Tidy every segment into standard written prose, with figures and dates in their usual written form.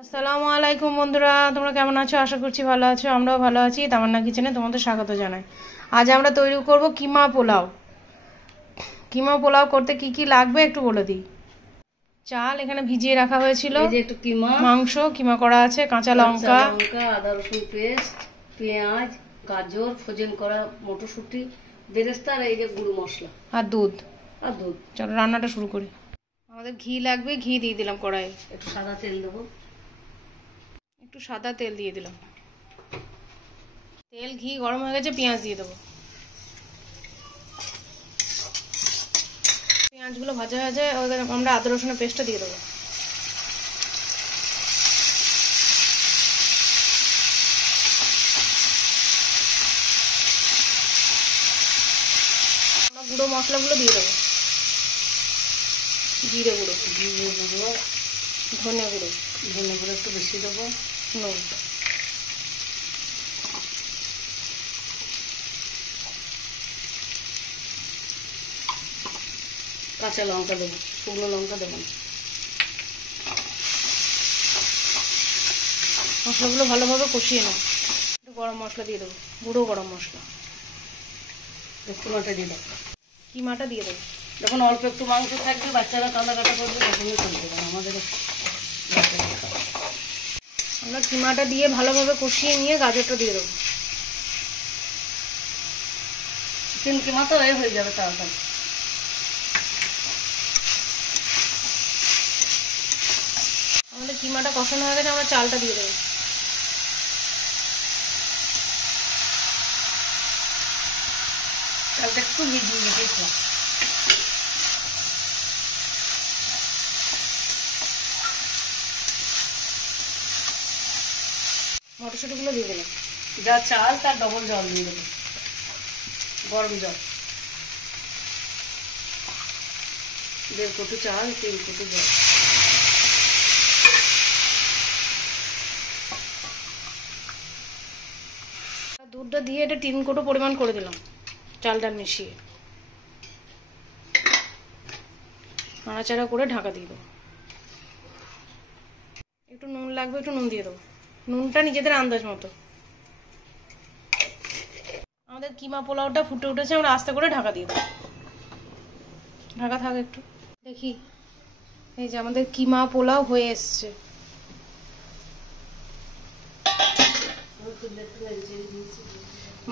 আসসালামু আলাইকুম বন্ধুরা, তোমরা কেমন আছো? আশা করছি ভালো আছো। আমরাও ভালো আছি। তামান্না কিচেনে তোমাদের স্বাগত জানাই। আজ আমরা তৈরি করব কিমা পোলাও। কিমা পোলাও করতে কি কি লাগবে একটু বলে দিই। চাল এখানে ভিজিয়ে রাখা হয়েছিল, এই যে একটু কিমা, মাংস কিমা করা আছে, কাঁচা লঙ্কা, আদা রসুন পেস্ট, পেঁয়াজ, গাজর, ফ্রোজেন করা মটরশুঁটি, বেরেস্তা, আর এই যে গুঁড়ো মশলা আর দুধ। দুধ। চলো রান্নাটা শুরু করি। আমাদের ঘি লাগবে, ঘি দিয়ে দিলাম কড়াইয়ে। একটু সাদা তেল দেবো, একটু সাদা তেল দিয়ে দিলাম। তেল ঘি গরম হয়ে গেছে, পেঁয়াজ দিয়ে দেবো। পেঁয়াজগুলো ভাজা হয়ে যায়, আমরা আদা রসুনের পেস্টটা দিয়ে দেবো। আমরা গুঁড়ো মশলাগুলো দিয়ে দেবো। জিরে গুঁড়ো, ধনে গুঁড়ো, ধনে গুঁড়ো একটু বেশি দেবো, নুন, কাঁচা লঙ্কা দেবো, শুকনো লঙ্কা দেবো না। মশলাগুলো ভালোভাবে কষিয়ে নেব। একটু গরম মশলা দিয়ে দেবো, গুঁড়ো গরম মশলা। কিমাটা দিয়ে দেবো, কিমাটা দিয়ে দেবো। যখন অল্প একটু মাংস থাকবে, বাচ্চারা কাটা কাটা করবে, তখনই করতে পারে। আমাদের আমরা কিমাটা দিয়ে ভালোভাবে কষিয়ে নিয়ে গাজরটা দিয়ে দেবো। চিকেন কিমা তো হয়ে যাবে তাড়াতাড়ি। আমাদের কিমাটা কষানো হয়ে গেছে, আমরা চালটা দিয়ে দেবো। চালটা একটু ভিজিয়ে রেখেছিলাম। মটরশুঁটিগুলো দিয়ে দিলাম। যা চাল তার ডবল জল দিয়ে দেবো, গরম জল। 1.5 কোটো চাল, 3 কোটো জল। দুধটা দিয়ে এটা 3 কোটো পরিমাণ করে দিলাম, চালটা মিশিয়ে নাড়াচাড়া করে ঢাকা দিয়ে দেবো। একটু নুন লাগবে, একটু নুন দিয়ে দেবো। নুনটা নিজেদের আন্দাজ মতো। আমাদের কিমা পোলাওটা ফুটে উঠেছে, আমরা আস্তে করে ঢাকা দিয়ে দেবো। ঢাকা থাক একটু, দেখি। এই যে আমাদের কিমা পোলাও হয়ে এসছে।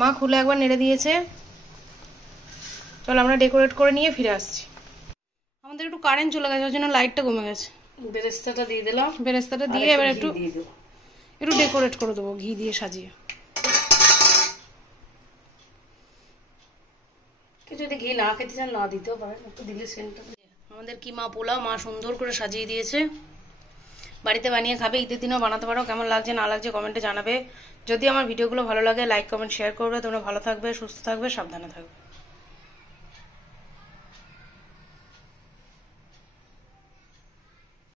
মা খুলে একবার নেড়ে দিয়েছে। চলো আমরা ডেকোরেট করে নিয়ে ফিরে আসছি। আমাদের একটু কারেন্ট চলে গেছে, ওই জন্য লাইটটা কমে গেছে। বেরেস্তাটা দিয়ে দিলাম, বেরেস্তাটা দিয়ে এবার একটু ডেকোরেট করে দেবো ঘি দিয়ে সাজিয়ে। যদি ঘি না খেতে চান না দিতেও পারেন, একটু দিলে সেন্টটা। আমাদের কিমা পোলাও মা সুন্দর করে সাজিয়ে দিয়েছে। বাড়িতে বানিয়ে খাবে, ঈদের দিনও বানাতে পারো। কেমন লাগছে না লাগছে কমেন্টে জানাবে। যদি আমার ভিডিওগুলো ভালো লাগে লাইক কমেন্ট শেয়ার করবে। তোমরা ভালো থাকবে, সুস্থ থাকবে, সাবধানে থাকবে।